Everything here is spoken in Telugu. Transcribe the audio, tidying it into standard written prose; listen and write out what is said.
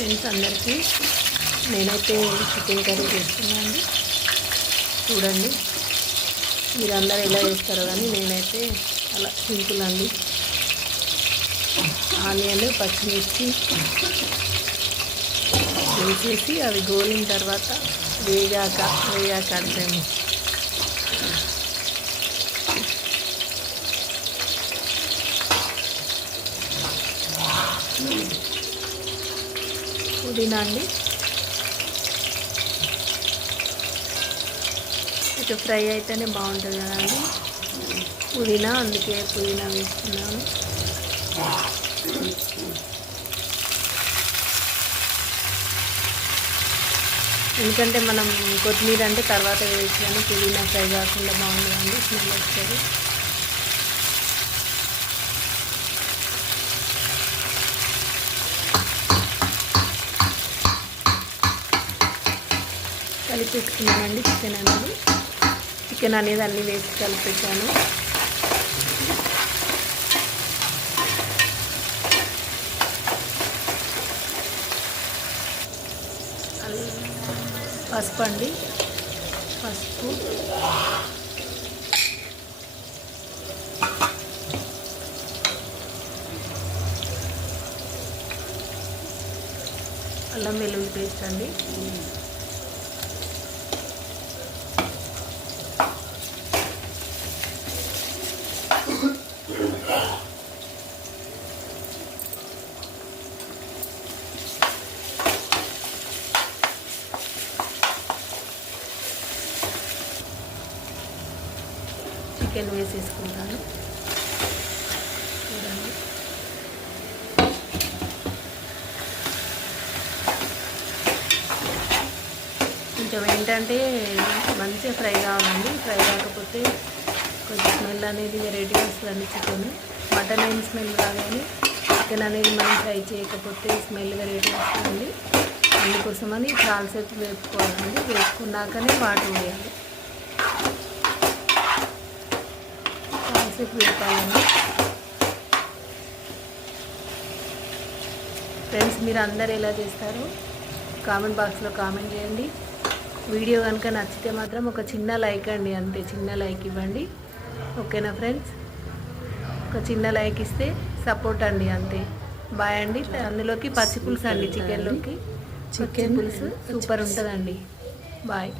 ఫ్రెండ్స్ అందరికీ నేనైతే చికెన్ కర్రీ చేస్తున్నాను. చూడండి మీరందరూ ఎలా చేస్తారో కానీ నేనైతే అలా సింపుల్ అండి. ఆనియన్ పచ్చిమిర్చి వేసేసి అవి గోలిన తర్వాత వేగాక అర్థము పుదీనా అండి. ఇక ఫ్రై అయితేనే బాగుంటుంది కదండి పుదీనా, అందుకే పుదీనా వేస్తున్నాను. ఎందుకంటే మనం కొత్తిమీర అంటే తర్వాత వేసి కానీ పుదీనా ఫ్రై కాకుండా బాగుంటుందండి, స్మెల్ వస్తుంది. కలిపి పెట్టుకున్నానండి చికెన్ అనేది అన్నీ వేసి కలిపి పెట్టాను. పసుపు అండి, పసుపు అల్లం వెల్లుల్లి పేస్ట్ అండి, చికెన్ వేసేసుకుంటాను. చూడండి కొంచెం ఏంటంటే మంచిగా ఫ్రై కావాలండి. ఫ్రై కాకపోతే కొంచెం స్మెల్ అనేది వెరైటీగా వస్తుందండి. మటన్ అయిన స్మెల్ రాగానే చికెన్ అనేది మనం ఫ్రై చేయకపోతే స్మెల్ వెరైటీ వస్తుంది. అందుకోసమని చాలాసేపు వేపుకోవాలండి. వేపుకున్నాకనే వాటర్ వేయాలి. వేపాలండి. ఫ్రెండ్స్ మీరు అందరు ఎలా చేస్తారో కామెంట్ బాక్స్లో కామెంట్ చేయండి. వీడియో కనుక నచ్చితే మాత్రం ఒక చిన్న లైక్ అండి, అంతే, చిన్న లైక్ ఇవ్వండి. ఓకేనా ఫ్రెండ్స్? ఒక చిన్న లైక్ ఇస్తే సపోర్ట్ అండి, అంతే. బాయ్ అండి. అందులోకి పచ్చి పులుసు అండి, చికెన్లోకి చికెన్ పులుసు సూపర్ ఉంటుందండి. బాయ్.